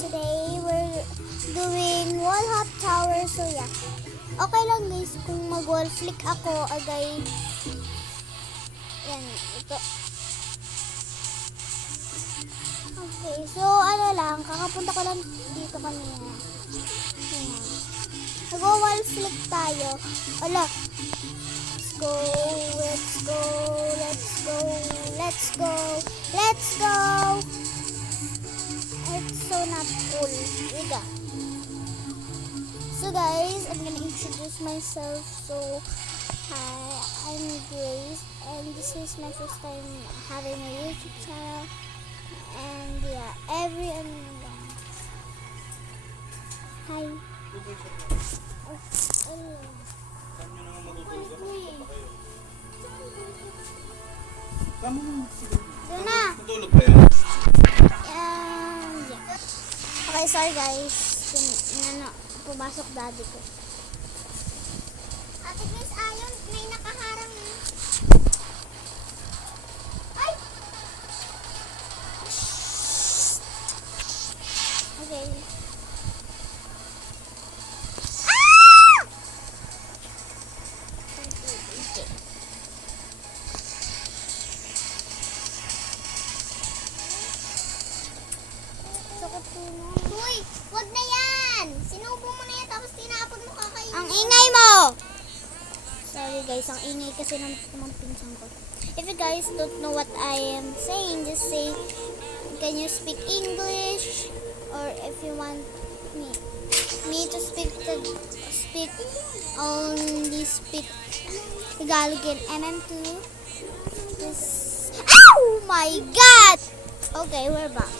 today we're doing wall hop tower. So yeah, okay lang guys kung mag-wall flick ako agay. Yan, ito. Okay, so ano lang, kakapunta ko lang dito kanina. Ayan. Mag-wall flick tayo. Ala, let's go, let's go, let's go, let's go. It's so not cool. Iga. So guys, I'm gonna introduce myself. So, hi, I'm Grace, and this is my first time having a YouTube channel. And yeah, hi. Doon na. Natulog ba yan? Yeah. Okay, sorry guys. Pumasok daddy ko. Ate Grace, ayon, may nakaharang. Ay! Okay. Ah! Okay. Sakot po mo. Uy, wag na yan! Sinubo mo na yan tapos tinapon mo kakainin. Ang ingay mo! Sorry guys, ang ingay kasi ng pinsan ko. If you guys don't know what I am saying, just say, can you speak English? Or if you want me to speak Tagalog in MM2. Oh my God! Okay, we're back.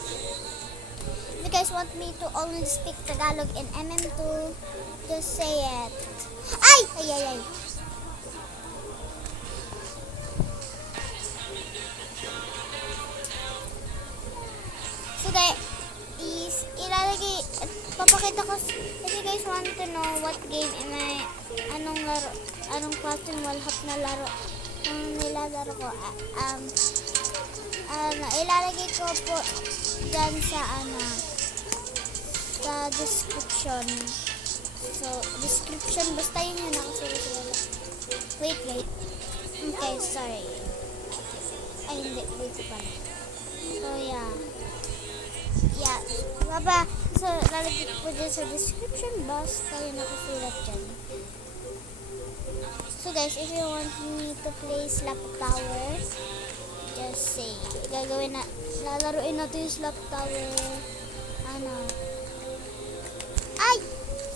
If you guys want me to only speak Tagalog in MM2, just say it. Ay! Ay, ay, ay. So guys, papakita ko, if you guys want to know what game am I, anong klaseng wall hop na laro, nilalaro ko, ilalagay ko po dyan sa description. So, description, basta yun yung nakasulat. Wait. Okay, sorry. Ay, hindi. Dito pala. So, yeah. So, lalagay ko po dyan sa description box. Kaya nakasulat dyan. So, guys, if you want me to play Slap Tower, just say, lalaruin natin yung Slap Tower,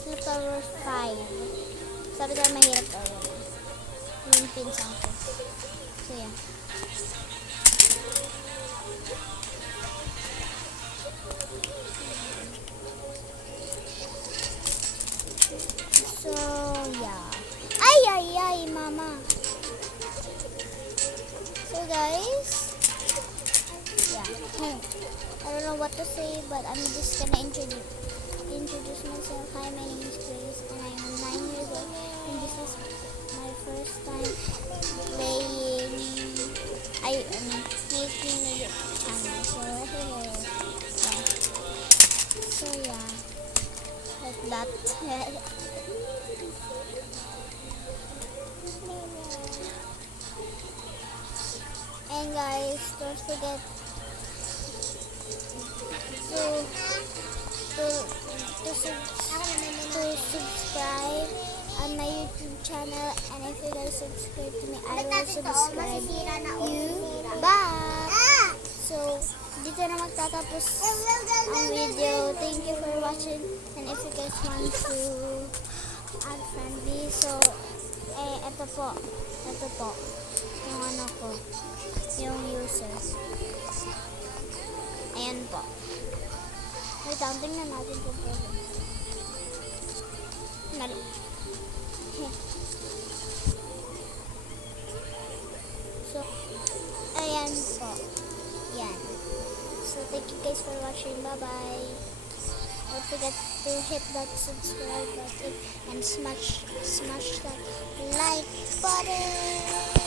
Slap Tower 5. Sabi tayo mahirap daw yun. Yung pinsan ko. So, yeah. So, yeah. Ay, mama. So, guys, yeah. I don't know what to say, but I'm just gonna introduce myself. Hi, my name is Grace, and I'm 9 years old, and this is my first time making a YouTube channel. So yeah, like that. And guys, don't forget to subscribe on my YouTube channel, and if you guys subscribe to me, I will subscribe you back. So, dito na magtatapos ang video. Thank you for watching, and if you guys want to add friend me, so, ito po, yung yung user. Ayan po. Wait, tingnan natin kung pwede. So, ayan po. Yan. So, thank you guys for watching. Bye-bye. Don't forget to hit that subscribe button and smash that like button.